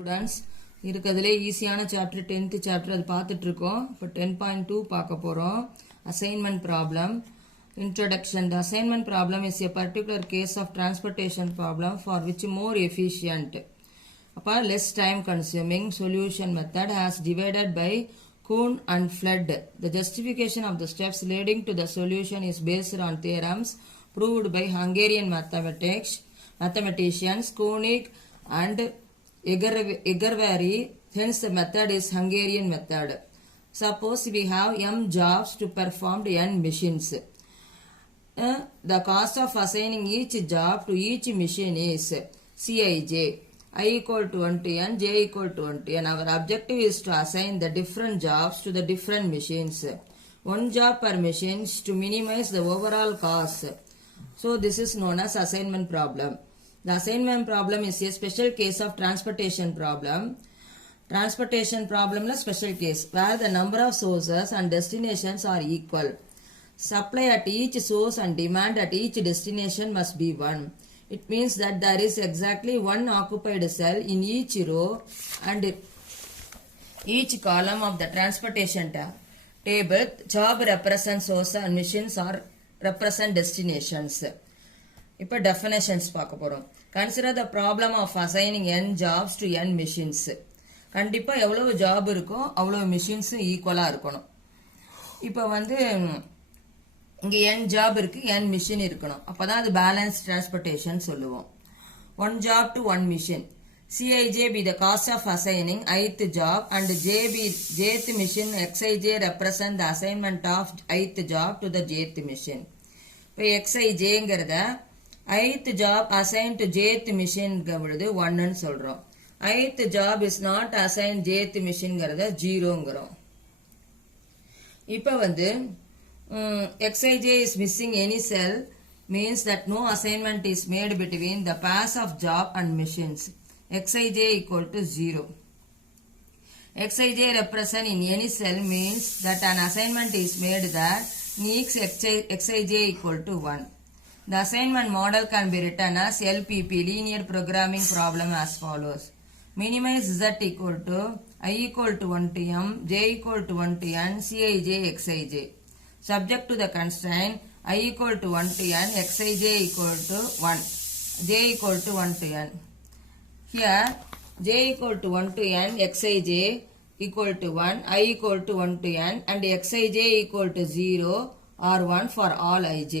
Students, இருக்கிறதுலே ஈஸியான chapter 10th chapter அது பார்த்துட்டு இருக்கோம். இப்போ 10.2 பார்க்க போறோம். Assignment problem. Introduction. The assignment problem is a particular case of transportation problem for which more efficient, less time consuming solution method has divided by Kuhn and Flood. The justification of the steps leading to the solution is based on theorems proved by Hungarian mathematicians Koenig and Egervary. Hence the method is Hungarian method. Suppose we have m jobs to perform n machines. The cost of assigning each job to each machine is Cij. I equal to 20 and j equal to 20, and our objective is to assign the different jobs to the different machines. One job per machine to minimize the overall cost. So this is known as assignment problem. The assignment problem is a special case of transportation problem. Transportation problem is special case where the number of sources and destinations are equal. Supply at each source and demand at each destination must be 1. It means that there is exactly one occupied cell in each row and each column of the transportation table. Job represents source and machines or represent destinations. இப்போ definitions பார்க்க போறோம். Consider the problem of assigning n jobs to n machines. கண்டிப்பா எவ்வளவு job இருக்கோ அவ்வளவு machines ஈக்குவலா இருக்கணும். இப்போ இங்க n job இருக்கு, n machine இருக்கணும். அப்பதான் அது balanced transportation சொல்லுவோம். One job to one machine. Cij be the cost of assigning ith job and j be jth machine. Xij represent the assignment of ith job to the jth machine. இப்போ xijங்கிறத ith job assigned to jth machine பொழுது 1 ன்னு சொல்றோம். ith job is not assigned jth machineங்கிறத 0ங்கிறோம். இப்போ Xij is missing any cell means that no assignment is made between the pairs of job and machines. Xij equal to 0. Xij represent in any cell means that an assignment is made that makes Xij equal to 1. The assignment model can be written as LPP, linear programming problem, as follows. Minimize z equal to I equal to 1 to m, j equal to 1 to n, Cij Xij. Subject to the constraint I equal to 1 to n, Xij equal to 1, j equal to 1 to n. Here j equal to 1 to n, Xij equal to 1, I equal to 1 to n, and Xij equal to 0 or 1 for all ij.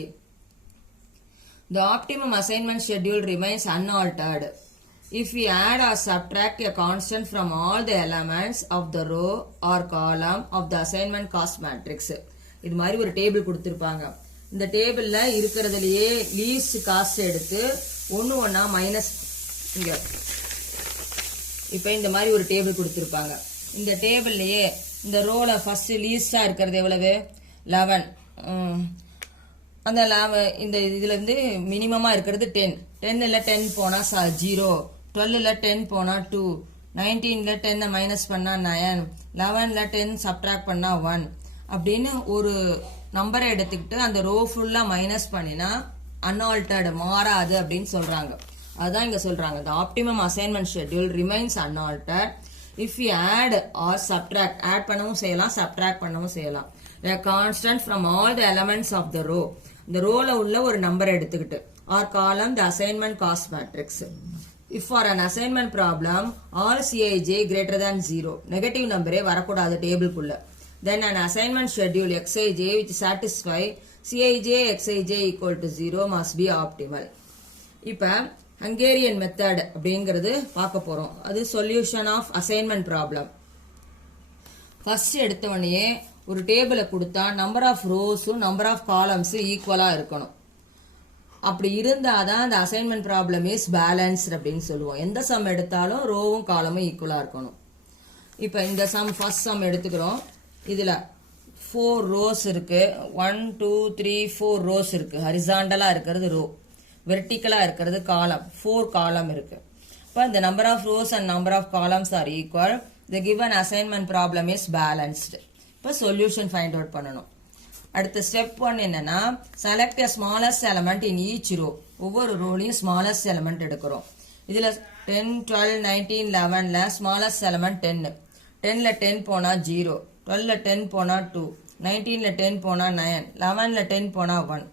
The optimum assignment schedule remains unaltered if we add or subtract a constant from all the elements of the row or column of the assignment cost matrix. இது மாதிரி ஒரு table கொடுத்திருப்பாங்க. இந்த டேபிள்ல இருக்கிறதுலயே least cost எடுத்து ஒன்னு ஒன்னா மைனஸ் இங்க இப்போ இந்த மாதிரி ஒரு டேபிள் கொடுத்திருப்பாங்க. இந்த டேபிள்லயே இந்த ரோல ஃபர்ஸ்ட் லீஸ்டா இருக்கிறது எவ்வளவு 11. அந்த இந்த இதுல இருந்து மினிமமா இருக்கிறது 10. 10ல 10 போனா 0, 12ல 10 போனா 2, 19ல 10 மைனஸ் பண்ணா 9, 11ல 10 சப்ட்ராக்ட் பண்ணா 1 அப்படின்னு ஒரு நம்பரை எடுத்துக்கிட்டு அந்த ரோ ஃபுல்லா மைனஸ் பண்ணினா அன்ஆல்டர்டு மாறாது அப்படின்னு சொல்றாங்க. அதான் இங்க சொல்றாங்க. The optimum assignment schedule remains unaltered if we add or subtract. add பண்ணவும் செய்யலாம், subtract பண்ணவும் செய்யலாம். A constant from all the elements of the row. இந்த ரோல உள்ள ஒரு நம்பரை எடுத்துக்கிட்டு or column the assignment cost matrix. If for an assignment problem all Cij greater than 0, negative நம்பரே வரக்கூடாது டேபிள்குள்ள, then an assignment schedule Xij which satisfy Cij Xij equal to 0 must be optimal. இப்ப Hungarian method அப்படிங்கிறது பார்க்க போறோம். அது solution of assignment problem. First எடுத்தவனையே ஒரு டேபிளை கொடுத்தா நம்பர் ஆஃப் ரோஸும் நம்பர் ஆஃப் காலம்ஸ் ஈக்குவலா இருக்கணும். அப்படி இருந்தாதான் அந்த அசைன்மெண்ட் ப்ராப்ளம் இஸ் பேலன்ஸ்ட் அப்படின்னு சொல்லுவோம். எந்த சம் எடுத்தாலும் ரோவும் காலமும் ஈக்குவலா இருக்கணும். இப்ப இந்த சம் ஃபர்ஸ்ட் சம் எடுத்துக்கிறோம். இதுல 4 ரோஸ் இருக்கு. 1 2 3 4 ரோஸ் இருக்கு. ஹரிசாண்டலா இருக்கிறது ரோ, வெர்டிகலா இருக்கிறது காலம். 4 காலம் இருக்கு. இப்போ the number of rows and number of columns are equal. The given assignment problem is balanced. இப்போ சொல்யூஷன் ஃபைண்ட் அவுட் பண்ணணும். அடுத்த ஸ்டெப் 1 என்னன்னா select a smallest element in each row. ஒவ்வொரு ரோலையும் smallest element எடுக்கிறோம். இதில் 10, 12, 19, 11ல ஸ்மாலஸ்ட் எலமெண்ட் 10. 10ல் 10 போனால் 0, 12ல் 10 போனால் 2, 19ல் 10 போனால் 9, 11ல் 10 போனால் 1.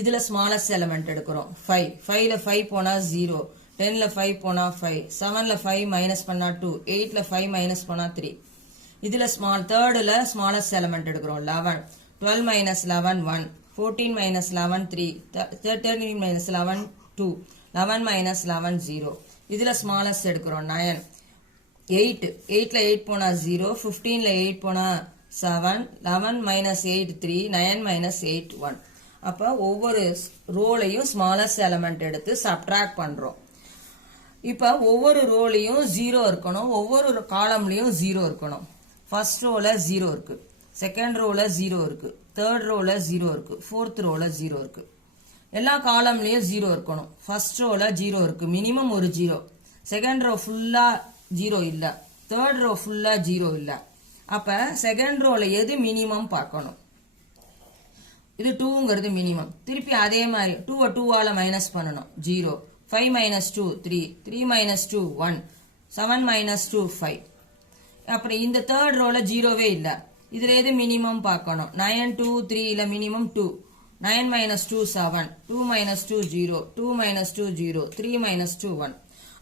இதில் ஸ்மாலஸ்ட் எலமெண்ட் எடுக்கிறோம் 5. 5ல் 5 போனால் 0, 10ல் 5 போனால் 5, 7ல் 5 மைனஸ் பண்ணால் 2, 8ல் 5 மைனஸ் பண்ணால் 3. இதில் தேர்டில் ஸ்மாலஸ்ட் எலமெண்ட் எடுக்கிறோம் 11. 12 minus 11 1, 14 minus 11 3, 13 minus 11 2, 11 minus 11 0. இதில் ஸ்மாலஸ்ட் எடுக்கிறோம் 9. 8, 8ல் 8 போனால் 0, 15ல் 8 போனால் 7, 11 minus 8 3, 9 minus 8 1. அப்போ ஒவ்வொரு ரோலையும் ஸ்மாலஸ்ட் எலமெண்ட் எடுத்து சப்ட்ராக்ட் பண்ணுறோம். இப்போ ஒவ்வொரு ரோலையும் 0 இருக்கணும், ஒவ்வொரு காலம்லையும் 0 இருக்கணும். ஃபர்ஸ்ட் ரோவில் 0 இருக்குது, செகண்ட் ரோவில் 0 இருக்குது, தேர்ட் ரோவில் 0 இருக்குது, ஃபோர்த் ரோவில் 0 இருக்குது. எல்லா காலம்லேயும் 0 இருக்கணும். ஃபர்ஸ்ட் ரோவில் 0 இருக்குது, மினிமம் ஒரு 0. செகண்ட் ரோ ஃபுல்லாக 0 இல்லை, தேர்ட் ரோ ஃபுல்லாக 0 இல்லை. அப்போ செகண்ட் ரோவில் எது மினிமம் பார்க்கணும். இது 2ங்கிறது மினிமம். திருப்பி அதே மாதிரி 2வை 2ஆல் மைனஸ் பண்ணணும் 0. 5 minus 2 3, 3 minus 2 1, 7 minus 2 5. அப்புறம் இந்த தேர்ட் ரோவில் 0வே இல்லை. இதில் எது மினிமம் பார்க்கணும். 9 2 3ல minimum 2. 9 minus 2 7, 2 minus 2 0, 2 minus 2 0, 3 minus 2 1.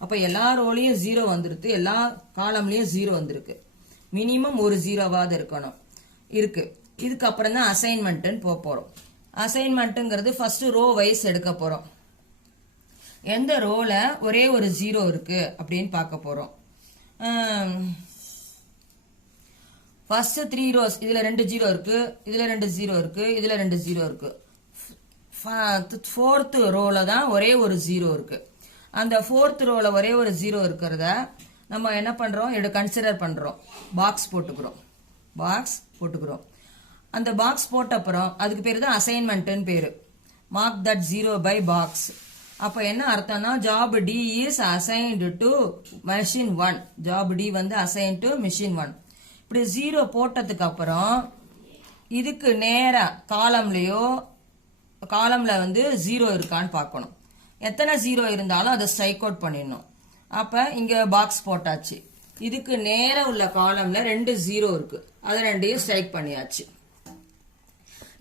அப்போ எல்லா ரோலையும் 0 வந்துருக்கு, எல்லா காலம்லையும் 0 வந்திருக்கு. மினிமம் ஒரு 0வாவது இருக்கணும் இருக்கு. இதுக்கப்புறம் தான் அசைன்மெண்ட்டுன்னு போகிறோம். அசைன்மெண்ட்டுங்கிறது ஃபர்ஸ்ட் ரோ வைஸ் எடுக்க போகிறோம். எந்த ரோல ஒரே ஒரு 0 இருக்கு அப்படின்னு பார்க்க போகிறோம். ஃபர்ஸ்ட் 3 ரோஸ், இதில் 2 0 இருக்கு, இதில் 2 0 இருக்கு, இதில் 2 0 இருக்கு. ஃபோர்த் ரோல தான் ஒரே ஒரு 0 இருக்கு. அந்த ஃபோர்த் ரோல ஒரே ஒரு 0 இருக்கிறத நம்ம என்ன பண்றோம், கன்சிடர் பண்றோம். பாக்ஸ் போட்டுக்கிறோம். அந்த பாக்ஸ் போட்ட அப்புறம் அதுக்கு பேர் தான் அசைன்மெண்ட்னு பேரு. Mark that 0 by box. அப்போ என்ன அர்த்தம்னா job D is assigned to machine 1. Job D வந்து அசைன் டு மெஷின் 1. இப்படி 0 போட்டதுக்கு அப்புறம் இதுக்கு நேரா காலம்ல வந்து 0 இருக்கான்னு பார்க்கணும். எத்தனை 0 இருந்தாலும் அதை ஸ்ட்ரைக் அவுட் பண்ணிடணும். அப்ப இங்க பாக்ஸ் போட்டாச்சு. இதுக்கு நேரா உள்ள காலம்ல 2 0 இருக்கு, அதை 2ஐயும் ஸ்ட்ரைக் பண்ணியாச்சு.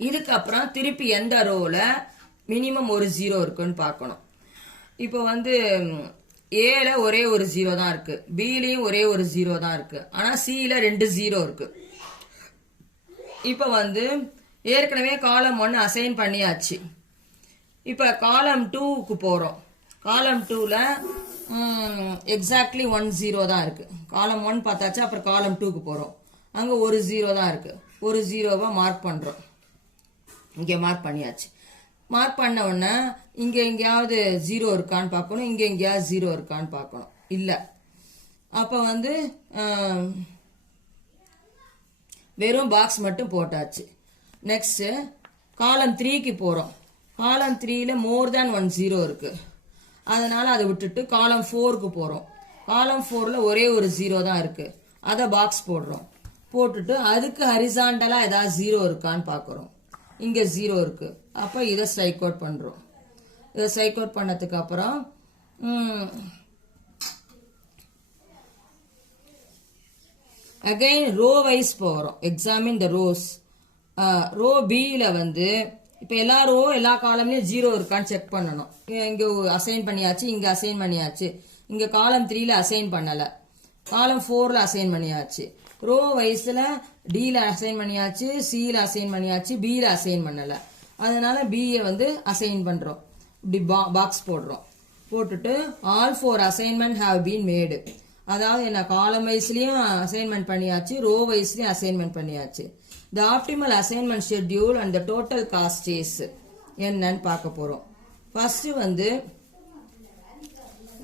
இதுக்கப்புறம் திருப்பி எந்த ரோல மினிமம் ஒரு 0 இருக்குன்னு பார்க்கணும். இப்போ வந்து ஏல ஒரே ஒரு 0 தான் இருக்கு, பிலையும் ஒரே ஒரு 0 தான் இருக்கு, ஆனா சில 2 0 இருக்கு. இப்போ வந்து ஏற்கனவே காலம் 1 அசைன் பண்ணியாச்சு. இப்போ காலம் 2க்கு போறோம். காலம் 2ல எக்ஸாக்ட்லி 1 0 தான் இருக்கு. காலம் 1 பார்த்தாச்சு, அப்புறம் காலம் 2க்கு போறோம். அங்க ஒரு 0 தான் இருக்கு. ஒரு 0வை மார்க் பண்றோம். இங்க மார்க் பண்ணியாச்சு. மார்க் பண்ண உடனே இங்க எங்கேயாவது 0 இருக்கான்னு பார்க்கணும், இங்க எங்கேயாவது 0 இருக்கான்னு பார்க்கணும். இல்ல, அப்ப வந்து வெறும் பாக்ஸ் மட்டும் போட்டாச்சு. நெக்ஸ்ட் காலம் 3க்கு போறோம். காலம் 3ல மோர் தேன் 1 0 இருக்கு, அதனால அதை விட்டுட்டு காலம் 4க்கு போறோம். காலம் 4ல ஒரே ஒரு 0 தான் இருக்கு, அதை பாக்ஸ் போடுறோம். போட்டுட்டு அதுக்கு ஹரிசாண்டலா ஏதாவது 0 இருக்கான்னு பார்க்கறோம். இங்க 0 இருக்கு, அப்ப இதை ஸ்ட்ரைக் அவுட் பண்றோம். இதை ஸ்ட்ரைக் அவுட் பண்ணதுக்கு அப்புறம் அகைன் ரோ வைஸ் போகிறோம். எக்ஸாமின் த ரோஸ். ரோ பியில் வந்து இப்போ எல்லா காலம்லையும் 0 இருக்கான்னு செக் பண்ணணும். இங்கே அசைன் பண்ணியாச்சு, இங்கே அசைன் பண்ணியாச்சு, இங்கே காலம் 3ல அசைன் பண்ணலை, காலம் 4ல அசைன் பண்ணியாச்சு. ரோ வைஸில் டியில் அசைன் பண்ணியாச்சு, சியில் அசைன் பண்ணியாச்சு, பியில் அசைன் பண்ணலை, அதனால பியை வந்து அசைன் பண்ணுறோம். இப்படி பாக்ஸ் போடுறோம். போட்டுட்டு all 4 assignment have been made. அதாவது என்ன, காலம் வைஸ்லயும் அசைன்மெண்ட் பண்ணியாச்சு, ரோ வைஸ்லயும் அசைன்மெண்ட் பண்ணியாச்சு. The optimal assignment schedule and the total cost is என்னன்னு பார்க்க போறோம். ஃபர்ஸ்ட் வந்து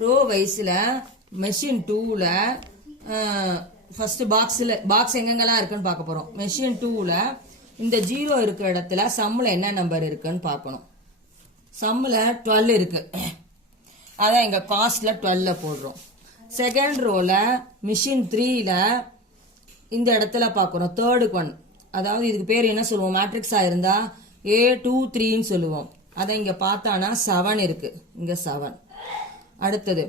ரோ வைஸ்ல மெஷின் 2ல ஃபர்ஸ்ட் பாக்ஸ் எங்கெங்கெல்லாம் இருக்குன்னு பார்க்க போறோம். மெஷின் 2ல இந்த 0 இருக்கிற இடத்துல சம்மில் என்ன நம்பர் இருக்குன்னு பார்க்கணும். சம்மில் 12 இருக்கு, அதான் எங்க காஸ்ட்ல 12ல போடுறோம். செகண்ட் ரோல மிஷின் 3ல இந்த இடத்துல பார்க்குறோம். தேர்டு ஒன், அதாவது இதுக்கு பேர் என்ன சொல்லுவோம், மேட்ரிக்ஸா இருந்தா A23ன்னு சொல்லுவோம். அதை இங்க பார்த்தானா 7 இருக்கு, இங்க 7. அடுத்தது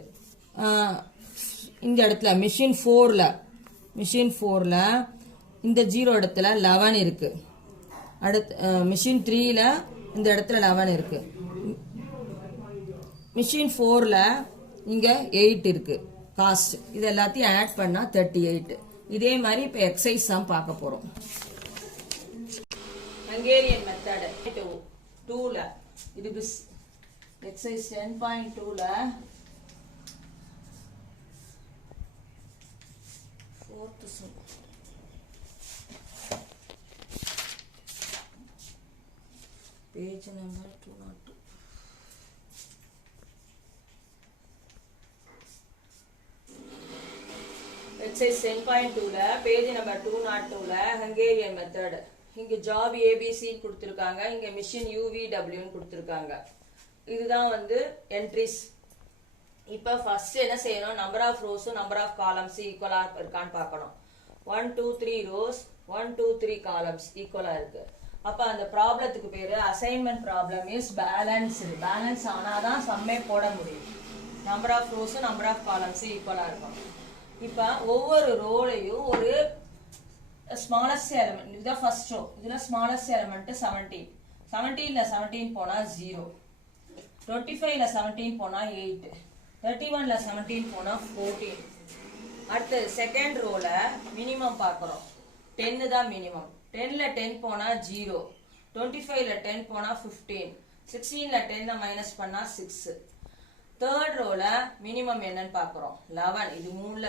இந்த இடத்துல மிஷின் 4ல இந்த 0 இடத்துல 11 இருக்கு. அடுத்து மிஷின் 3ல இந்த இடத்துல 11 இருக்கு. மிஷின் 4ல இங்க 8 இருக்கு காஸ்ட். இது எல்லாத்தையும் ஆட் பண்ணா 38. இதே மாதிரி இப்ப எக்ஸசைஸ் சம் பார்க்க போறோம். ஹங்கேரியன் மெத்தட் 2ல இது எக்ஸசைஸ் 10.2ல 4th sum page number 202. Exercise 10.2ல page number 202ல Hungarian method. இங்க job ABC கொடுத்திருக்காங்க, இங்க machine UVW ன்னு கொடுத்திருக்காங்க. இதுதான் வந்து entries. இப்ப first என்ன செய்யணும், number of rows number of columns ஈக்குவலா இருக்கான்னு பார்க்கணும். 1 2 3 rows 1 2 3 columns ஈக்குவலா இருக்கு. அப்ப அந்த ப்ராப்ளத்துக்கு பேரு assignment problem is balanced. Balance ஆனாதான் சம்மே போட முடியும். Number of rows number of columns ஈக்குவலா இருக்கும். இப்ப ஒவ்வொரு ரோலையும் ஒரு ஸ்மாலஸ்ட் எலிமெண்ட், இதுதான் ஃபர்ஸ்ட் ரோ, இதுல ஸ்மாலஸ்ட் எலிமெண்ட் 17. 17ல 17 போனா 0, 25ல 17 போனா 8, 31ல 17 போனா 14. அடுத்து செகண்ட் ரோல மினிமம் பார்க்கிறோம், 10 தான் மினிமம். 10ல 10 போனா 0, 25ல 10 போனா 15, 16ல 10 மைனஸ் பண்ணா 6. தேர்ட் ரோல மினிமம் என்னன்னு பார்க்கிறோம், 11. இது மூணுல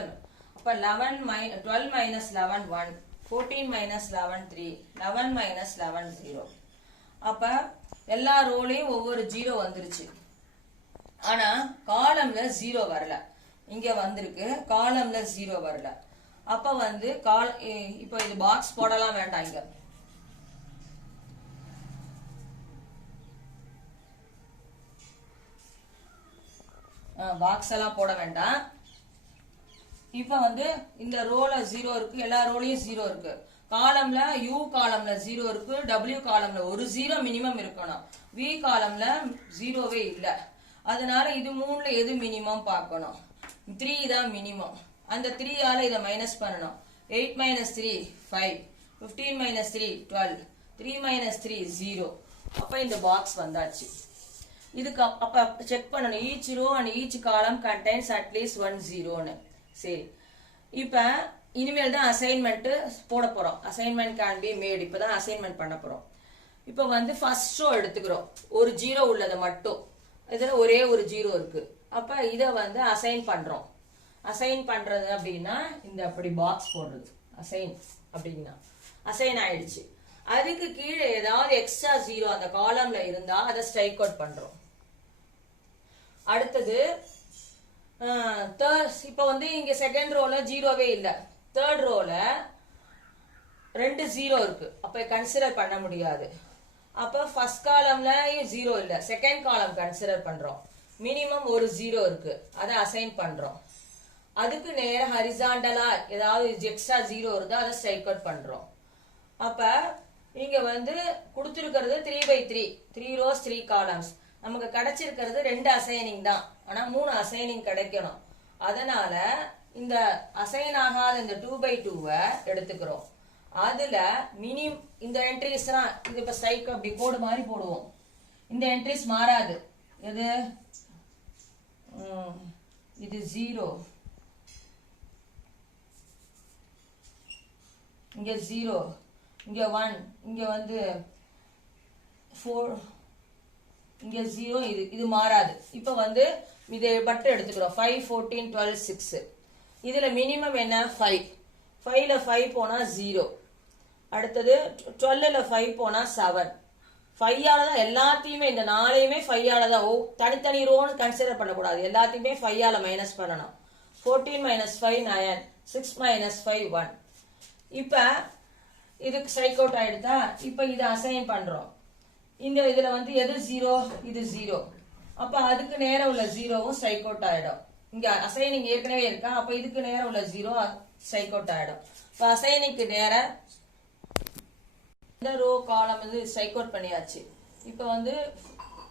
அப்ப 12 minus 11 1, 14 minus 11 3, 11 minus 11 0. அப்ப எல்லா ரோலையும் ஒவ்வொரு 0 வந்துருச்சு. ஆனா காலம்ல 0 வரல. இங்க வந்திருக்கு, காலம்ல 0 வரல. அப்ப வந்து இப்ப இது பாக்ஸ் போடலாம் வேண்டாம். இங்க பாக்ஸ் எல்லாம் போட வேண்டாம். இப்ப வந்து இந்த ரோல 0 இருக்கு, எல்லா ரோலையும் 0 இருக்கு. காலம்ல U காலம்ல 0 இருக்கு, W காலம்ல ஒரு 0 மினிமம் இருக்கணும், V காலம்ல 0வே இல்ல. அதனால இது மூணுல எது மினிமம் பார்க்கணும். 3 தான் மினிமம். அந்த 3 ஆல இத மைனஸ் பண்ணணும். 8 minus 3 5, 15 minus 3 12, 3 minus 3 0. அப்ப இந்த பாக்ஸ் வந்தாச்சு. இதுக்கு அப்ப செக் பண்ணணும், each row and each column contains at least 1 0 ன்னு. சரி, இப்ப இனிமேல் தான் அசைன்மெண்ட் போட போறோம். Assignment can be made. இப்பதான் அசைன்மெண்ட் பண்ண போறோம். இப்ப வந்து ஃபர்ஸ்ட் ரோ எடுத்துக்கிறோம், ஒரு 0 உள்ளது மட்டும். இதுல ஒரே ஒரு 0 இருக்கு. அப்ப இத வந்து அசைன் பண்றோம். அசைன் பண்றது அப்படின்னா இந்த அப்படி பாக்ஸ் போடுறது. அசைன் அப்படின்னா அசைன் ஆயிடுச்சு. அதுக்கு கீழே ஏதாவது எக்ஸ்ட்ரா 0 அந்த காலம்ல இருந்தா அதை ஸ்ட்ரைக் அவுட் பண்றோம். அடுத்தது இப்ப வந்து இங்க செகண்ட் ரோல 0வே இல்ல, தேர்ட் ரோல 2 0 இருக்கு. அப்ப கன்சிடர் பண்ண முடியாது. அப்ப ஃபர்ஸ்ட் காலம்ல 0 இல்ல, செகண்ட் காலம் கன்சிடர் பண்றோம். மினிமம் ஒரு 0 இருக்கு, அதை அசைன் பண்றோம். அதுக்கு நேர ஹரிசாண்டலா ஏதாவது எக்ஸ்ட்ரா 0 இருந்தா அதை ஸ்ட்ரைக் அவுட் பண்றோம். அப்ப இங்க வந்து கொடுத்திருக்கிறது 3/3, 3 rows 3 columns. நமக்கு கிடைச்சிருக்கிறது 2 அசைனிங் தான், ஆனா 3 அசைனிங் கிடைக்கணும். அதனால இந்த அசைன் ஆகாத இந்த 2/2 எடுத்துக்கிறோம். அதுல இந்த என்ட்ரிஸ் இது இப்ப ஸ்ட்ரைக் அப்படி கோடு மாதிரி போடுவோம். இந்த என்ட்ரிஸ் மாறாது. எது இது 0, இங்க 0, இங்க 1, இங்க வந்து 4, இங்க 0, இது மாறாது. இப்ப வந்து இதை மட்டும் எடுத்துக்கிறோம். 5 14 12 6. இதுல மினிமம் என்ன 5. 5ல 5 போனா 0. அடுத்தது 12ல 5 போனா 7. 5ஆல தான் எல்லாத்தையுமே, இந்த 4ஐயுமே 5ஆல தான். தனித்தனி ரோன்னு கன்சிடர் பண்ணக்கூடாது, எல்லாத்தையுமே 5ஆல மைனஸ் பண்ணணும். 14 minus 5 9, 6 minus 5 1. இப்ப இதுக்கு ஸ்ட்ரைக் அவுட் ஆயிடுதா. இப்ப இதை அசைன் பண்றோம். இந்த இதுல வந்து எது 0, இது 0. அப்ப அதுக்கு நேரம் உள்ள 0வும் ஸ்ட்ரைக் அவுட் ஆயிடும். இங்க அசைனிங் ஏற்கனவே இருக்கா, அப்ப இதுக்கு நேரம் உள்ள 0 ஸ்ட்ரைக் அவுட் ஆயிடும். இப்ப அசைனிங்க்கு நேர இந்த ரோ காலம் வந்து ஸ்ட்ரைக் அவுட் பண்ணியாச்சு. இப்ப வந்து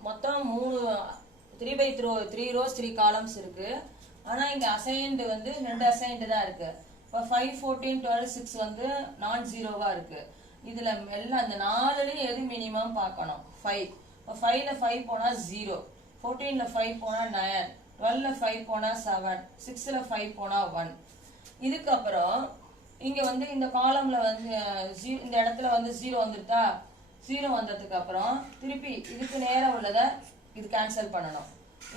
மொத்தம் 3 rows 3 columns இருக்கு. ஆனா இங்க அசைன்டு வந்து 2 அசைன்டு தான் இருக்கு. இப்போ 5 14 12 6 வந்து நான் ஜீரோவா இருக்கு. இதுல எல்லாம் அந்த 4லயும் எது மினிமம் பார்க்கணும். 5. இப்போ 5ல 5 போனா 0, 14ல 5 போனா 9, 12ல 5 போனா 7, 6ல 5 போனா 1. இதுக்கப்புறம் இங்க வந்து இந்த காலம்ல வந்து இந்த இடத்துல வந்து 0 வந்துட்டா, 0 வந்ததுக்கு அப்புறம் திருப்பி இதுக்கு நேரம் உள்ளத இது கேன்சல் பண்ணணும்.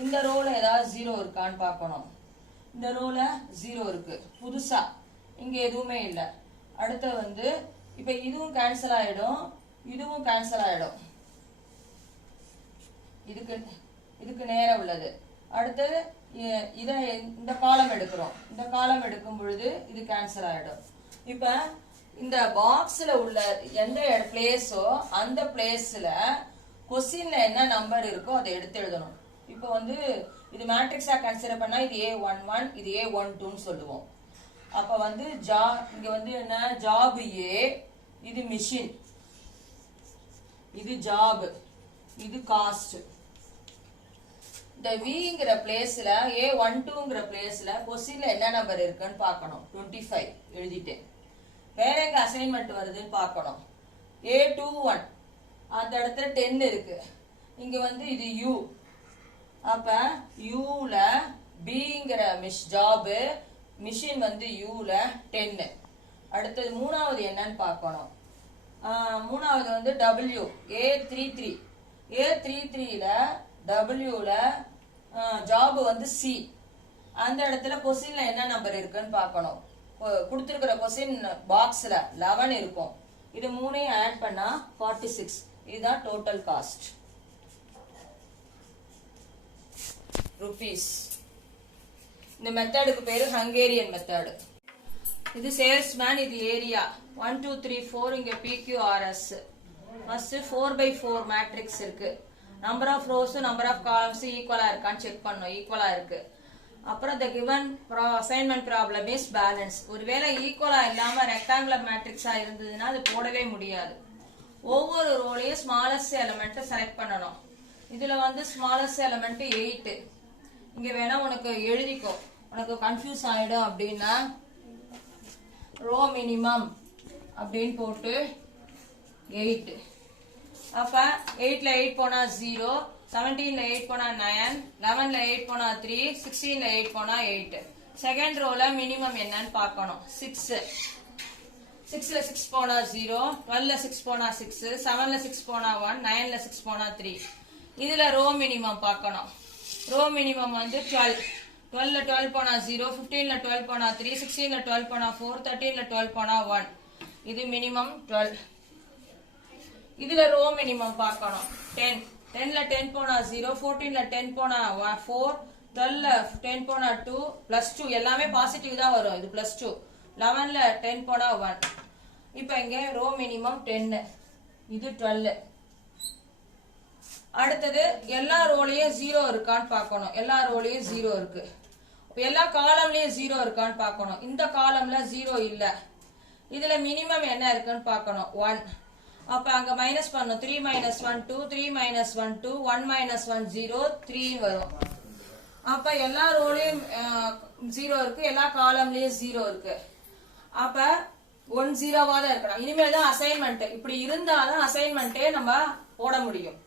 இந்த ரோல ஏதாவது 0 இருக்கான்னு பார்க்கணும். இந்த ரோல 0 இருக்கு புதுசா, இங்க எதுவுமே இல்லை. அடுத்து வந்து இப்ப இதுவும் கேன்சல் ஆயிடும், இதுவும் கேன்சல் ஆயிடும். இதுக்கு நேரம் உள்ளது. அடுத்தது இந்த காலம் எடுக்கிறோம். இந்த காலம் எடுக்கும் பொழுது இது கேன்சல் ஆயிடும். இப்ப இந்த பாக்ஸ்ல உள்ள எந்த பிளேஸோ அந்த பிளேஸ்ல கொஸ்டின்ல என்ன நம்பர் இருக்கோ அதை எடுத்து எழுதணும். இப்போ வந்து இது மேட்ரிக்ஸா கன்சிடர் பண்ணா இது A11 இது A12ன்னு சொல்லுவோம். அப்ப வந்து இங்க வந்து என்ன ஜாப் A, இது மிஷின், இது ஜாப், இது காஸ்ட். இந்த விங்கிற பிளேஸ்ல A12ங்கிற பிளேஸ்ல கொஸ்டின்ல என்ன நம்பர் இருக்குன்னு பார்க்கணும். 25 எழுதிட்டேன். வேற எங்க அசைன்மெண்ட் வருதுன்னு பார்க்கணும். A21 அந்த இடத்துல 10 இருக்கு. இங்க வந்து இது U. அப்ப யூல பிங்கிற ஜாப், மிஷின் வந்து யூல 10. அடுத்தது மூணாவது என்னன்னு பார்க்கணும். மூணாவது வந்து W, A33. A33ல Wல ஜாப் வந்து C. அந்த இடத்துல கொஸ்டின்ல என்ன நம்பர் இருக்குன்னு பார்க்கணும். கொடுத்திருக்கிற கொஸ்டின் பாக்ஸ்ல 11 இருக்கும். இது மூணையும் ஆட் பண்ணா 46. இதுதான் டோட்டல் காஸ்ட் rupees. இந்த மெத்தடுக்கு பேரு ஹங்கேரியன் மெத்தட். இது சேல்ஸ்மேன், இது ஏரியா 1 2 3 4. இங்க PQRS. ஃபர்ஸ்ட் 4x4 மேட்ரிக்ஸ் இருக்கு. Number of rows number of columns ஈக்குவலா இருக்கான்னு செக் பண்ணணும். ஈக்குவலா இருக்கு. அப்புறம் the given assignment problem is balance. ஒருவேளை ஈக்குவலா இல்லாம ரெக்டாங்குலர் மேட்ரிக்ஸா இருந்ததுன்னா அது போடவே முடியாது. ஒவ்வொரு ரோலையும் ஸ்மாலஸ்ட் எலிமெண்ட் செலக்ட் பண்ணணும். இதுல வந்து ஸ்மாலஸ்ட் எலிமெண்ட் 8. இங்க வேணா உனக்கு எழுதிக்கோ, உனக்கு கன்ஃபியூஸ் ஆயிடும் அப்படின்னா ரோ மினிமம் அப்படின்னு போட்டு 8. அப்ப 8ல 8 போனா 0, 17ல 8 போனா 9, 11ல 8 போனா 3, 16ல 8 போனா 8. செகண்ட் ரோல மினிமம் என்னன்னு பார்க்கணும். 6. 6ல 6 போனா 0, 12ல 6 போனா 6, 7ல 6 போனா 1, 9ல 6 போனா 3. இதுல ரோ மினிமம் பார்க்கணும். ரோ மினிமம் வந்து 12. 12ல 12 போனா 0, 15ல 12 போனா 3, 16ல 12 போனா 4, 13ல 12 போனா 1. இது மினிமம் 12. இதுல ரோ மினிமம் பார்க்கணும். 10. 10ல 10 போனா 0, 14ல 10 போனா 4, 12ல 10 போனா 2, +2 எல்லாமே பாசிட்டிவ் தான் வரும். இது +2. 11ல 10 போனா 1. இப்ப இங்க ரோ மினிமம் 10. இது 12. அடுத்தது எல்லா ரோலையும் 0 இருக்கான்னு பார்க்கணும். எல்லா ரோலையும் 0 இருக்கு. எல்லா காலம்லயும் 0 இருக்கான்னு பார்க்கணும். இந்த காலம்ல 0 இல்ல. இதுல மினிமம் என்ன இருக்குன்னு பார்க்கணும். 1. அப்ப அங்க மைனஸ் பண்ணும். 3 - 1 2, 3 - 1 2, 1 - 1 0, 3 வரும். அப்ப எல்லா ரோலையும் 0 இருக்கு, எல்லா காலம்லயும் 0 இருக்கு. அப்ப 1 0வா தான் இருக்கணும். இனிமேல் தான் அசைன்மெண்ட். இப்படி இருந்தாதான் அசைன்மெண்டே நம்ம போட முடியும்.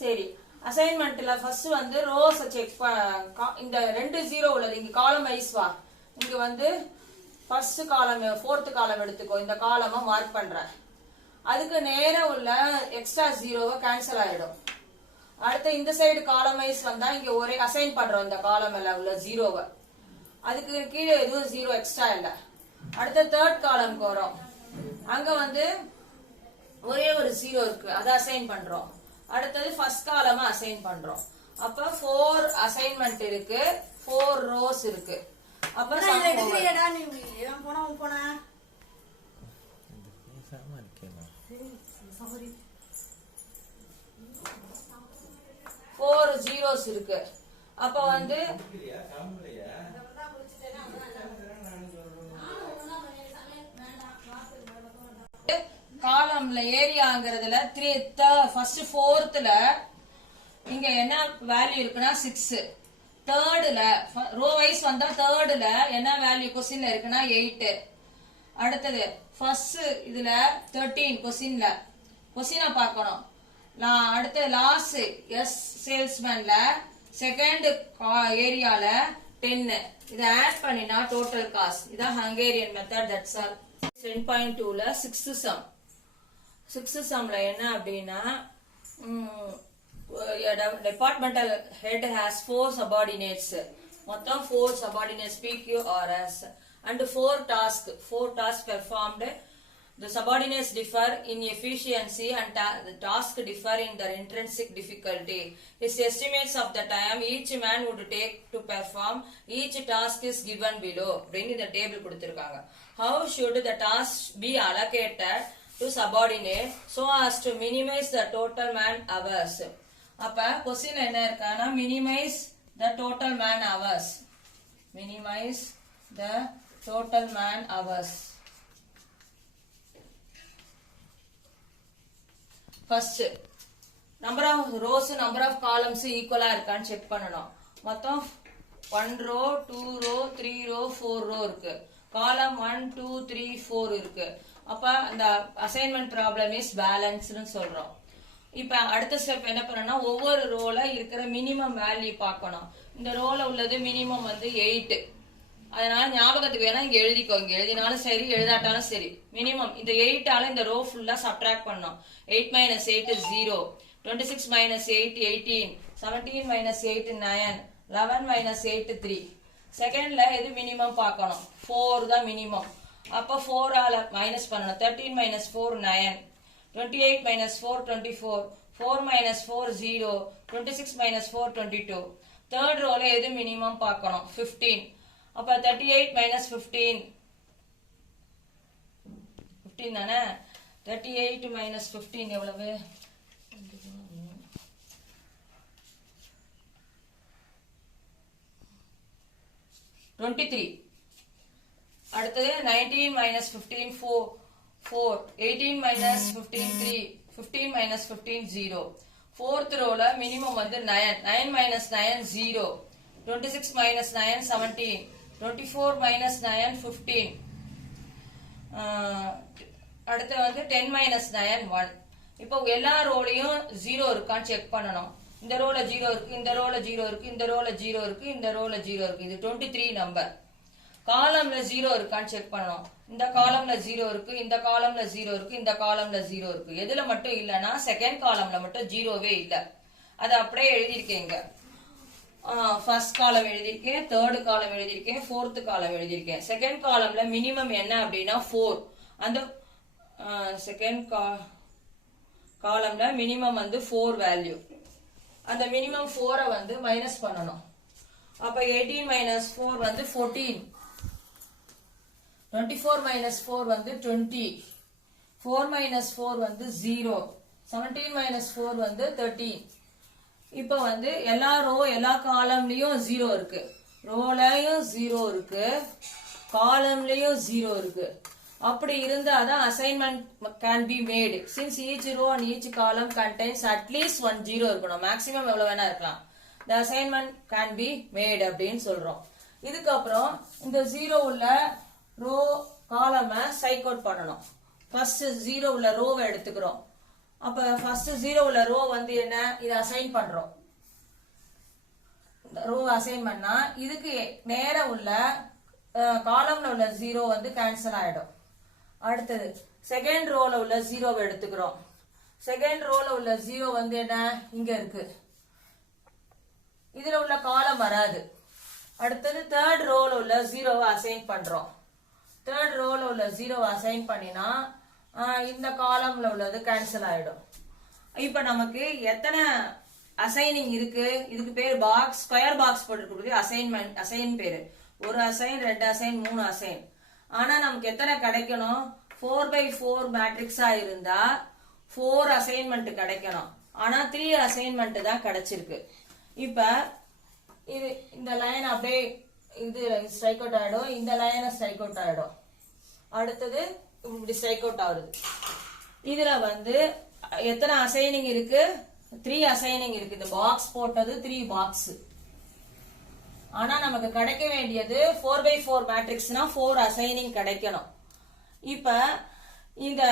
சரி, அசைன்மெண்ட்ல ஃபர்ஸ்ட் வந்து ரோஸ் செக். இந்த 2 0 உள்ளது இங்க காலம் வைஸ் வா. இங்க வந்து ஃபர்ஸ்ட் காலம் 4th காலம் எடுத்துக்கோ. இந்த காலமா மார்க் பண்றேன். அதுக்கு நேரா உள்ள எக்ஸ்ட்ரா 0வை கேன்சல் ஆயிடும். அடுத்து இந்த சைடு காலம் வைஸ் வந்தா இங்க ஒரே அசைன் பண்றோம். இந்த காலம் எல்லாம் உள்ள 0வை. அதுக்கு கீழே எதுவும் 0 எக்ஸ்ட்ரா இல்ல. அடுத்த 3rd காலம்க்கு வரும். அங்க வந்து ஒரே ஒரு 0 இருக்கு, அதை அசைன் பண்றோம். அடுத்தது ஃபர்ஸ்ட் காலமா அசைன் பண்றோம். அப்ப 4 அசைன்மெண்ட் இருக்கு, 4 ரோஸ் இருக்கு. அப்ப ஃபோர் ஜீரோஸ் இருக்கு. அப்ப வந்து காலம்ல ஏரியாங்கிறதுல ஃபர்ஸ்ட் 4th இங்க என்ன வேல்யூ இருக்குன்னா 6. தேர்ட்ல ரோ வைஸ் வந்தா தேர்ட்ல என்ன வேல்யூ கொஸ்டின்ல இருக்குன்னா 8. அடுத்தது ஃபர்ஸ்ட் இதுல 13 கொஸ்டினை பார்க்கணும். அடுத்து லாஸ்ட் எஸ் சேல்ஸ்மேன்ல செகண்ட் ஏரியால 10. இதை ஆட் பண்ணினா டோட்டல் காஸ்ட். இதான் ஹங்கேரியன் மெத்தட். That's all. 10.2ல 6th சம்ல என்ன அப்படின்னா departmental head has 4 subordinates. மொத்தம் 4 subordinates PQRS and 4 tasks performed. The subordinates differ in efficiency and the tasks differ in their intrinsic difficulty. His estimates of the time each man would take to perform each task is given below. அப்படின்னு இந்த table கொடுத்திருக்காங்க. How should the tasks be allocated to subordinate so as to minimize the total man hours? அப்ப question என்ன இருக்கானா minimize the total man hours. Minimize the total man hours. First, number of rows, number of columns equal இருக்கான்னு check பண்ணணும். மொத்தம் 1 row, 2 row, 3 row, 4 row இருக்கு. Column 1, 2, 3, 4 இருக்கு. அப்ப அந்த assignment problem is balanced னு சொல்றோம். இப்ப அடுத்த ஸ்டெப் என்ன பண்ணணும்னா ஒவ்வொரு ரோல இருக்கிற மினிமம் வேல்யூ பார்க்கணும். இந்த ரோல உள்ளது மினிமம் வந்து 8. அதனால ஞாபகத்துக்கு வேணா இங்க எழுதிக்கோ. இங்க எழுதினாலும் சரி எழுதாட்டாலும் சரி மினிமம் இந்த 8ஆல இந்த ரோ ஃபுல்லா சப்ட்ராக்ட் பண்ணோம். 8 minus 8 is 0. 26 minus 8 18. 17 minus 8 9. 11 minus 8 3. செகண்ட்ல எது மினிமம் பார்க்கணும். 4 தான் மினிமம். அப்ப 4ஆல மைனஸ் பண்ணணும். 13 minus 4 9. 28 minus 4 24. 4 minus 4 0. 26 minus 4 22. Third ரோல எது மினிமம் பார்க்கணும். 15. அப்ப 38 minus 15 தானே. 38 minus 15 எவ்வளவு? 23. அடுத்தது 19 minus 15 4. 18 minus 15 3. 15 minus 15 0. fourth ரோல மினிமம் வந்து 9. 9 minus 9 0. 26 minus 9 17. 24 minus 9 15. அடுத்து வந்து 10 minus 9 1. இப்போ எல்லா ரோலையும் 0 இருக்கான்னு செக் பண்ணணும். இந்த ரோல 0 இருக்கு, இந்த ரோல 0 இருக்கு, இந்த ரோல 0 இருக்கு, இந்த ரோல 0 இருக்கு. இது 23 நம்பர். காலம்ல 0 இருக்கான்னு செக் பண்ணணும். இந்த காலம்ல 0 இருக்கு, இந்த காலம்ல 0 இருக்கு, இந்த காலம்ல 0 இருக்கு. எதுல மட்டும் இல்லனா செகண்ட் காலம்ல மட்டும் 0வே இல்ல. அது அப்படியே எழுதிருக்கீங்க. ஃபர்ஸ்ட் காலம் எழுதிருக்கேன், தேர்ட் காலம் எழுதிருக்கேன், ஃபோர்த் காலம் எழுதிருக்கேன். செகண்ட் காலம்ல மினிமம் என்ன அப்படின்னா 4. அந்த செகண்ட் காலம்ல மினிமம் வந்து 4 வேல்யூ. அந்த மினிமம் 4 வந்து மைனஸ் பண்ணணும். அப்ப 18 minus 4 வந்து 14. 24 minus 4 வந்து 20. 4 minus 4 வந்து 0. 17 minus 4 வந்து 13. இப்ப வந்து எல்லா ரோ எல்லா காலம்லயும் 0 இருக்கு. ரோலயும் 0 இருக்கு, காலம்லயும் 0 இருக்கு. அப்படி இருந்தாதான் assignment can be made since each row and each column contains at least one 0 இருக்கணும். மேக்ஸிமம் எவ்வளவு வேணா இருக்கலாம். the assignment can be made அப்படின்னு சொல்றோம். இதுக்கப்புறம் இந்த 0 உள்ள ரோ காலமை சைக் அவுட் பண்ணணும். ஃபர்ஸ்ட் 0 உள்ள ரோவை எடுத்துக்கிறோம். அப்ப ஃபர்ஸ்ட் 0 உள்ள ரோ வந்து என்ன, இதை அசைன் பண்றோம். ரோ அசைன் பண்ணா இதுக்கு நேர உள்ள காலம்ல உள்ள 0 வந்து கேன்சல் ஆயிடும். அடுத்தது செகண்ட் ரோல உள்ள 0வை எடுத்துக்கிறோம். செகண்ட் ரோல உள்ள 0 வந்து என்ன இங்க இருக்கு, இதுல உள்ள காலம் வராது. அடுத்தது தேர்ட் ரோல உள்ள 0வை அசைன் பண்றோம். தேர்ட் ரோல உள்ள 0வை அசைன் பண்ணினா இந்த காலம்ல உள்ளது கேன்சல் ஆயிடும். இப்ப நமக்கு எத்தனை அசைனிங் இருக்கு, இதுக்கு பேர் பாக்ஸ், ஸ்கொயர் பாக்ஸ் போட்டுருக்கு. அசைன்மெண்ட் அசைன் பேரு. ஒரு அசைன், 2 அசைன், 3 அசைன். ஆனா நமக்கு எத்தனை கிடைக்கணும், 4/4 மேட்ரிக்ஸா இருந்தா 4 அசைன்மெண்ட் கிடைக்கணும். ஆனா 3 அசைன்மெண்ட் தான் கிடைச்சிருக்கு. இப்ப இது இந்த லைன் அப்படியே இது ஸ்ட்ரைக் அவுட் ஆயிடும், இந்த லைனை ஸ்ட்ரைக் அவுட் ஆயிடும். அடுத்தது இப்படி ஸ்ட்ரைக் அவுட் ஆகுது. இதுல வந்து எத்தனை அசைனிங் இருக்கு, 3 அசைனிங் இருக்கு. இந்த பாக்ஸ் போட்டது 3 பாக்ஸ். ஆனா நமக்கு கிடைக்க வேண்டியது 4x4 மேட்ரிக்ஸ்னா 4 அசைனிங் கிடைக்கணும். இப்ப இந்த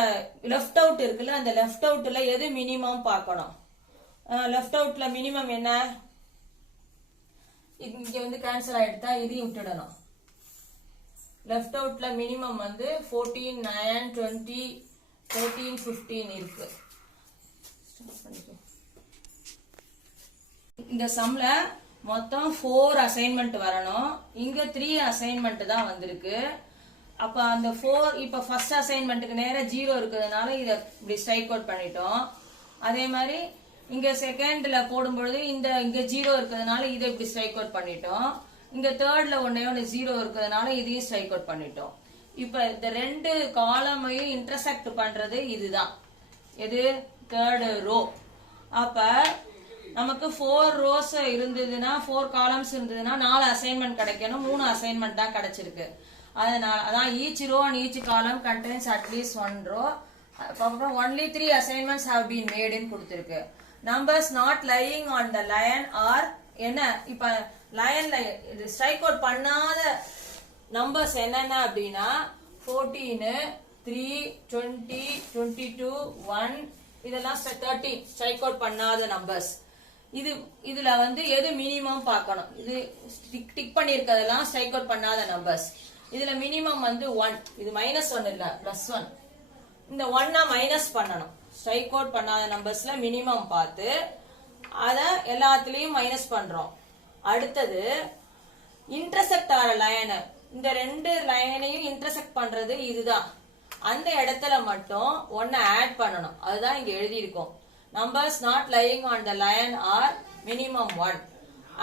லெஃப்ட் அவுட் இருக்குல்ல, அந்த லெஃப்ட் அவுட்ல எது மினிமம் பார்க்கணும். லெஃப்ட் அவுட்ல மினிமம் என்ன, இங்க வந்து கேன்சல் ஆயிடுதா, இதையும் விட்டுடணும். லெஃப்ட் அவுட்ல மினிமம் வந்து 14, 9, 20, 13, 15 இருக்கு. இந்த சம்ல மொத்தம் 4 அசைன்மெண்ட் வரணும். இங்க 3 அசைன்மெண்ட் தான் வந்திருக்கு. அப்ப அந்த 4 இப்ப ஃபர்ஸ்ட் அசைன்மெண்ட்டுக்கு நேரா 0 இருக்கிறதுனால இத இப்படி ஸ்ட்ரைக் அவுட் பண்ணிட்டோம். அதே மாதிரி இங்க செகண்ட்ல போடும்பொழுது இங்க 0 இருக்கிறதுனால இதை இப்படி ஸ்ட்ரைக் அவுட் பண்ணிட்டோம். இங்க தேர்ட்ல ஒன்னே 0 இருக்கிறதுனால இதையும் ஸ்ட்ரைக் அவுட் பண்ணிட்டோம். இப்ப இந்த ரெண்டு காலமையும் இன்டர்செக்ட் பண்றது இதுதான், எது, தேர்ட் ரோ. அப்ப நமக்கு 4 ரோஸ் இருந்ததுன்னா 4 காலம்ஸ் இருந்ததுன்னா 4 அசைன்மெண்ட் கிடைக்கணும். 3 அசைன்மெண்ட் தான் கிடைச்சிருக்கு. அதனால அதான் each row and each column contains at least 1 row. அப்புறம் only 3 assignments have been made in கொடுத்திருக்கு. Numbers not lying on the line are என்ன, இப்ப லைன்ல ஸ்ட்ரைக் அவுட் பண்ணாத நம்பர்ஸ் என்னென்ன அப்படின்னா 14, 3, 20, 22, 1 இதெல்லாம் 13 ஸ்ட்ரைக் அவுட் பண்ணாத நம்பர்ஸ். இதுல வந்து எது மினிமம் பார்க்கணும். இது டிக் பண்ணிருக்கிறதெல்லாம் ஸ்ட்ரைக் அவுட் பண்ணாத நம்பர்ஸ். இதுல மினிமம் வந்து 1, இது -1 இல்ல +1. இந்த 1 மைனஸ் பண்ணணும். ஸ்ட்ரைக் அவுட் பண்ணாத நம்பர்ஸ்ல மினிமம் பார்த்து அத எல்லாத்துலயும் மைனஸ் பண்றோம். அடுத்தது இன்டர்செக்ட் ஆற லைன், இந்த ரெண்டு லைனையும் இன்டர்செக்ட் பண்றது இதுதான். அந்த இடத்துல மட்டும் 1 ஆட் பண்ணணும். அதுதான் இங்க எழுதி இருக்கும். Numbers not lying on the line are minimum 1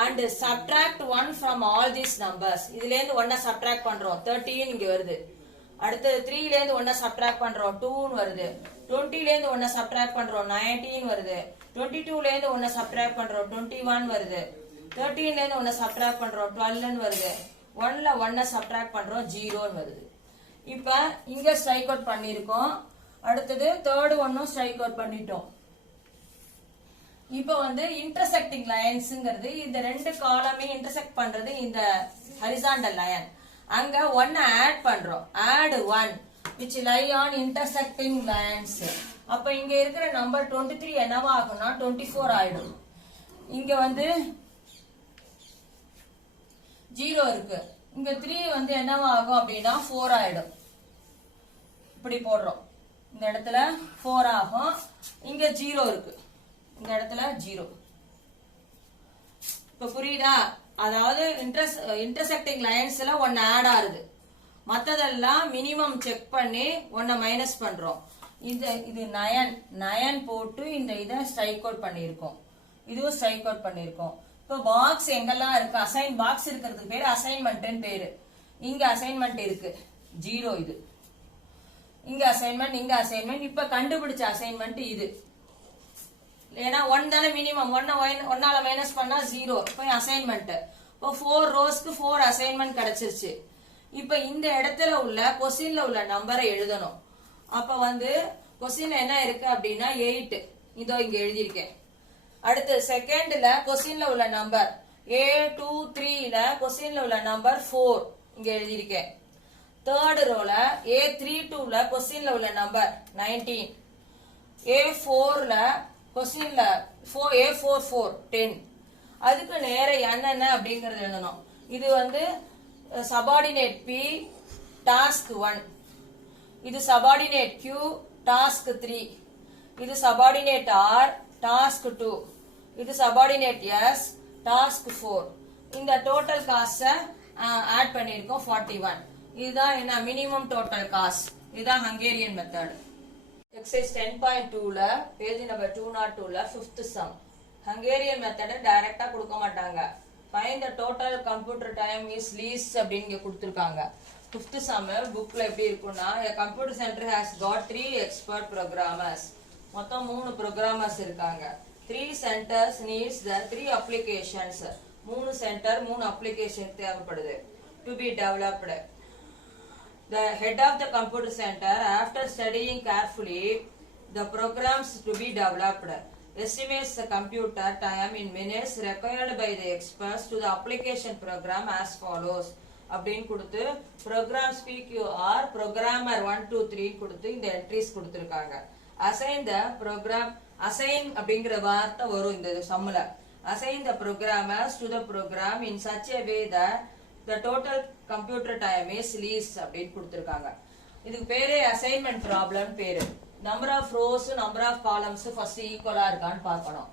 and subtract 1 from all these numbers. இதுல இருந்து 1 subtract பண்றோம், 13 இங்க வருது. அடுத்து 3 ல இருந்து 1 subtract பண்றோம், 2 வருது. 20 ல இருந்து 1 subtract பண்றோம், 19 வருது. 22 ல இருந்து 1 subtract பண்றோம், 21 வருது. 13 ல இருந்து 1 subtract பண்றோம், 12 வருது. 1 ல 1 subtract பண்றோம், 0 வருது. இப்ப இங்க ஸ்ட்ரைக் அவுட் பண்ணிருக்கோம். அடுத்தது தேர்ட் ஒன்னும் ஸ்ட்ரைக் அவுட் பண்ணிட்டோம். இப்ப வந்து இன்டர்செக்டிங் லைன்ஸ்ங்கிறது இந்த ரெண்டு காலமே இன்டர்செக்ட் பண்றது இந்த ஹரிசாண்டல் லைன். அங்க 1 ஆட் பண்றோம், add 1 which lie on intersecting lines. அப்ப இங்க இருக்கிற நம்பர் 23 என்னவா ஆகும்னா 24 ஆயிடும். இங்க வந்து 0 இருக்கு, இங்க 3 வந்து என்னவா ஆகும் அப்படின்னா 4 ஆயிடும். இப்படி போடுறோம், இந்த இடத்துல 4 ஆகும். இங்க 0 இருக்கு, இந்த இடத்துல 0. இப்ப புரியுதா? அதாவது இன்டர்செக்டிங் லைன்ஸ்ல 1 ஆட் ஆகுது, மத்ததெல்லாம் மினிமம் செக் பண்ணி 1 மைனஸ் பண்றோம். இது 9 போட்டு இந்த இதை ஸ்ட்ரைக் அவுட் பண்ணிருக்கோம், இதுவும் ஸ்ட்ரைக் அவுட் பண்ணிருக்கோம். இப்ப பாக்ஸ் எங்கெல்லாம் இருக்கு, அசைன் பாக்ஸ் இருக்கிறதுக்கு பேரு அசைன்மெண்ட் பேரு. இங்க அசைன்மெண்ட் இருக்கு 0, இது இங்க அசைன்மெண்ட், இங்க அசைன்மெண்ட். இப்ப கண்டுபிடிச்ச அசைன்மெண்ட் இது, ஏன்னா 1 தானே மினிமம், 1 மைனஸ் பண்ணா 0. இப்போ அசைன்மெண்ட், இப்போ 4 ரோஸ்க்கு 4 அசைன்மெண்ட் கிடைச்சிருச்சு. இப்ப இந்த இடத்துல உள்ள கொஸ்டின்ல உள்ள நம்பரை எழுதணும். அப்ப வந்து கொஸ்டின்ல என்ன இருக்கு அப்படின்னா 8, இதோ இங்க எழுதியிருக்கேன். அடுத்து செகண்ட்ல கொஸ்டின்ல உள்ள நம்பர் A23ல கொஸ்டின்ல உள்ள நம்பர் 4 இங்க எழுதியிருக்கேன். தேர்ட் ரோல A32ல கொஸ்டின்ல உள்ள நம்பர் 19. A4ல கொஸ்டின்ல A44 10. அதுக்கு நேர என்னென்ன அப்படிங்கறது எழுதணும். இது வந்து சபார்டினேட் P டாஸ்க் 1, இது சபார்டினேட் Q டாஸ்க் 3, இது சபார்டினேட் R டாஸ்க் 2, இது சபார்டினேட் S டாஸ்க் 4. இந்த டோட்டல் காஸ்ட ஆட் பண்ணிருக்கோம் 41. இதுதான் என்ன மினிமம் டோட்டல் காஸ்ட். இதுதான் ஹங்கேரியன் மெத்தட். எக்ஸசைஸ் 10.2ல பேஜ் நம்பர் 202ல 5th சம். ஹங்கேரியன் மெத்தட் டைரக்டா கொடுக்க மாட்டாங்க. Find the total computer time is least அப்படின்னு இங்க கொடுத்திருக்காங்க. 5th சம் புக்ல எப்படி இருக்கும்னா, a computer center has got 3 expert programmers. மொத்தம் 3 programmers இருக்காங்க. 3 centers needs the 3 applications. 3 center 3 application தேவைப்படுது to be developed. The head of the computer center, after studying carefully the programs to be developed, estimates the computer time in minutes required by the experts to the application program as follows. அப்படின்னு கொடுத்து programs PQR programmer 1 2 3 கொடுத்து இந்த entries கொடுத்திருக்காங்க. assign the program, assign அப்படிங்கிற வார்த்தை வரும் இந்த சம்முல. assign the programmers to the program in such a way that the total computer time is least அப்படின்னு கொடுத்திருக்காங்க. இதுக்கு பேரே அசைன்மெண்ட் ப்ராப்ளம் பேரு. Number of rows number of columns first ஈக்குவலா இருக்கான்னு பார்க்கணும்.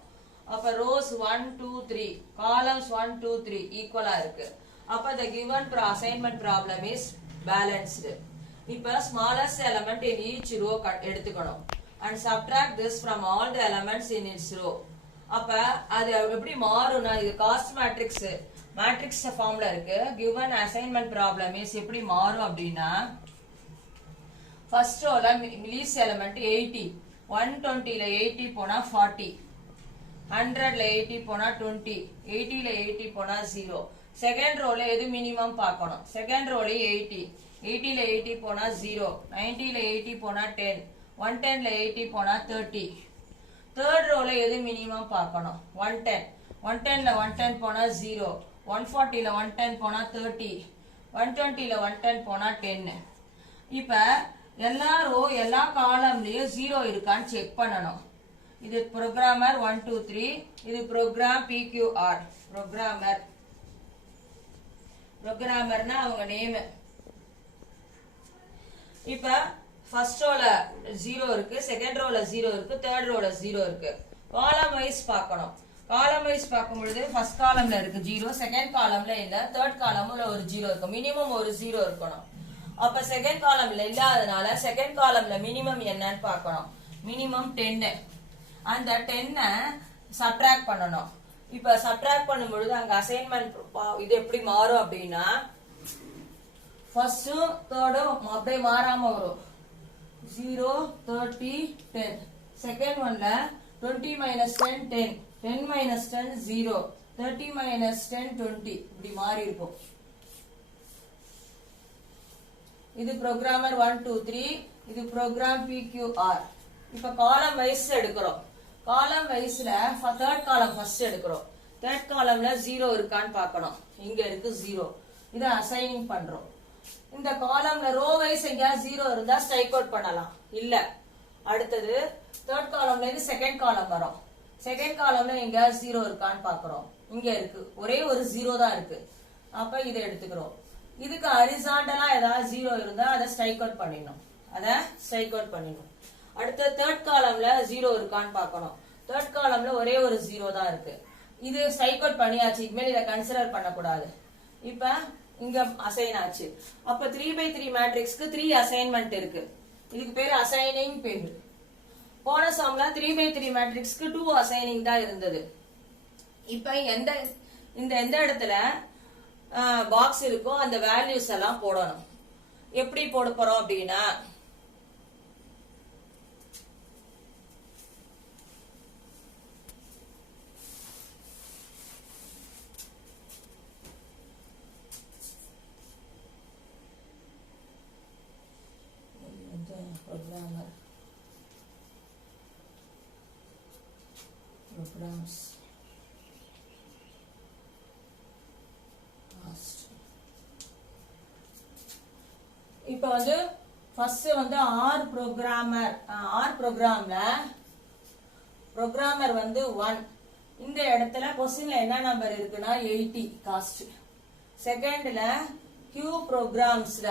அப்ப ரோஸ் 1 2 3 காலம்ஸ் 1 2 3 ஈக்குவலா இருக்கு. அப்ப the given assignment problem is balanced. இப்ப smallest element in each row எடுத்துக்கணும் and subtract this from all the elements in its row. அப்ப அது எப்படி மாறும்னா இது காஸ்ட் மேட்ரிக்ஸ் ஃபார்ம்ல இருக்கு. given assignment problem is எப்படி மாறும் அப்படின்னா ஃபர்ஸ்ட் ரோல லீஸ்ட் எலிமெண்ட் 80, 120ல 80 போனா 40, 100ல 80 போனா 20, 80ல 80 போனா 0. செகண்ட் ரோல எது மினிமம் பார்க்கணும். செகண்ட் ரோல 80, 80ல 80 போனா 0, 90ல 80 போனா 10, 110ல 80 போனா 30. தேர்ட் ரோல எது மினிமம் பார்க்கணும். 110, 110ல 110 போனா 0, 140ல 110 போனா 30, 120ல 110 போனா 10. இப்ப எல்லா காலம்லயும் 0 இருக்கான்னு செக் பண்ணணும். இது ப்ரோக்ராமர் 1 2 3, இது ப்ரோக்ராம் PQR. ப்ரோக்ராமர்னா அவங்க நேம். இப்ப ஃபர்ஸ்ட் ரோல 0 இருக்கு, செகண்ட் ரோல 0 இருக்கு, தேர்ட் ரோல 0 இருக்கு. காலம் வைஸ் பார்க்கணும். காலம் வைஸ் பார்க்கும்பொழுது ஃபர்ஸ்ட் காலம்ல இருக்கு 0, செகண்ட் காலம்ல இல்ல, தேர்ட் காலம்ல ஒரு 0 இருக்கு. மினிமம் ஒரு 0 இருக்கணும். அப்ப செகண்ட் காலம்ல இல்லாதனால செகண்ட் காலம்ல மினிமம் என்னன்னு பார்க்கணும். மினிமம் 10. அந்த 10 சப்ட்ராக்ட் பண்ணணும். இப்ப சப்ட்ராக்ட் பண்ணும்பொழுது அங்க அசைன்மெண்ட் இது எப்படி மாறும் அப்படின்னா ஃபர்ஸ்ட் தேர்டும் அப்படியே மாறாம வரும். 0 30 10. செகண்ட் ஒன்ல 20 minus 10 10, 10 minus 10 0, 30 minus 10 20 இப்படி மாறி இருக்கும். இது ப்ரோக்ராமர் 1 2 3, இது ப்ரோக்ராம் PQR. இப்ப காலம் வைஸ் எடுக்கிறோம். காலம் வைஸ்ல தேர்ட் காலம் ஃபர்ஸ்ட் எடுக்கிறோம். தேர்ட் காலம்ல 0 இருக்கான்னு பார்க்கணும். இங்க இருக்கு 0. இத அசைனிங் பண்றோம். இந்த காலம்ல ரோ வைஸ் எங்க 0 இருந்தா ஸ்ட்ரைக் அவுட் பண்ணலாம். இல்ல அடுத்தது தேர்ட் காலம்ல இருந்து செகண்ட் காலம் வரும். செகண்ட் காலம்ல எங்க 0 இருக்கான்னு பார்க்கறோம். இங்க இருக்கு, ஒரே ஒரு 0 தான் இருக்கு. அப்ப இதை எடுத்துக்கிறோம். இதுக்கு ஹரிசாண்டலா ஏதாவது 0 இருந்தா அதை ஸ்ட்ரைக் அவுட் பண்ணிடணும். அடுத்த தேர்ட் காலம்ல 0 இருக்கான்னு பார்க்கணும். தேர்ட் காலம்ல ஒரே ஒரு 0 தான் இருக்கு. இது ஸ்ட்ரைக் அவுட் பண்ணியாச்சு. இனிமேல் இதை கன்சிடர் பண்ணக்கூடாது. இப்ப இங்க அசைன் ஆச்சு. அப்ப 3x3 மேட்ரிக்ஸ்க்கு 3 அசைன்மெண்ட் இருக்கு. இதுக்கு பேரு அசைனிங் பேரு. போன சம்ல 3x3 மேட்ரிக்ஸ்க்கு 2 அசைனிங் தான் இருந்தது. இப்ப எந்த இடத்துல பாக்ஸ் இருக்கோ அந்த வேல்யூஸ் எல்லாம் போடணும். எப்படி போட போறோம் அப்படின்னா programs இப்ப வந்து ஃபர்ஸ்ட் வந்து ஆர் ப்ரோக்ராம்ல ப்ரோக்ராமர் வந்து 1. இந்த இடத்துல क्वेश्चनல என்ன நம்பர் இருக்குன்னா 80 காஸ்ட். செகண்ட்ல கியூ ப்ரோக்ராம்ஸ்ல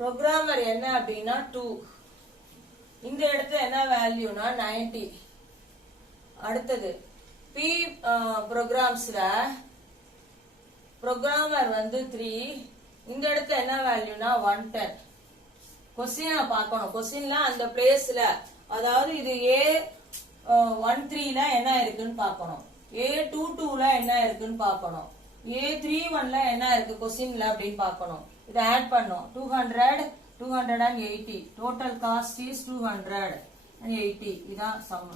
ப்ரோக்ராமர் என்ன அப்படின்னா 2. இந்த இடத்துல என்ன வேல்யூனா 90. அடுத்தது பி ப்ரோக்ராம்ஸ்ல ப்ரோக்ராமர் வந்து 3. இந்த இடத்துல என்ன வேல்யூனா 110. क्वेश्चन பார்க்கணும். क्वेश्चनல அந்த பிளேஸ்ல அதாவது இது A13ல என்ன இருக்குன்னு பார்க்கணும். A22ல என்ன இருக்குன்னு பார்க்கணும். A31ல என்ன இருக்கு क्वेश्चनல அப்படினு பார்க்கணும். இத ஆட் பண்ணோம். 280. Total cost is 280. இதான் சம்.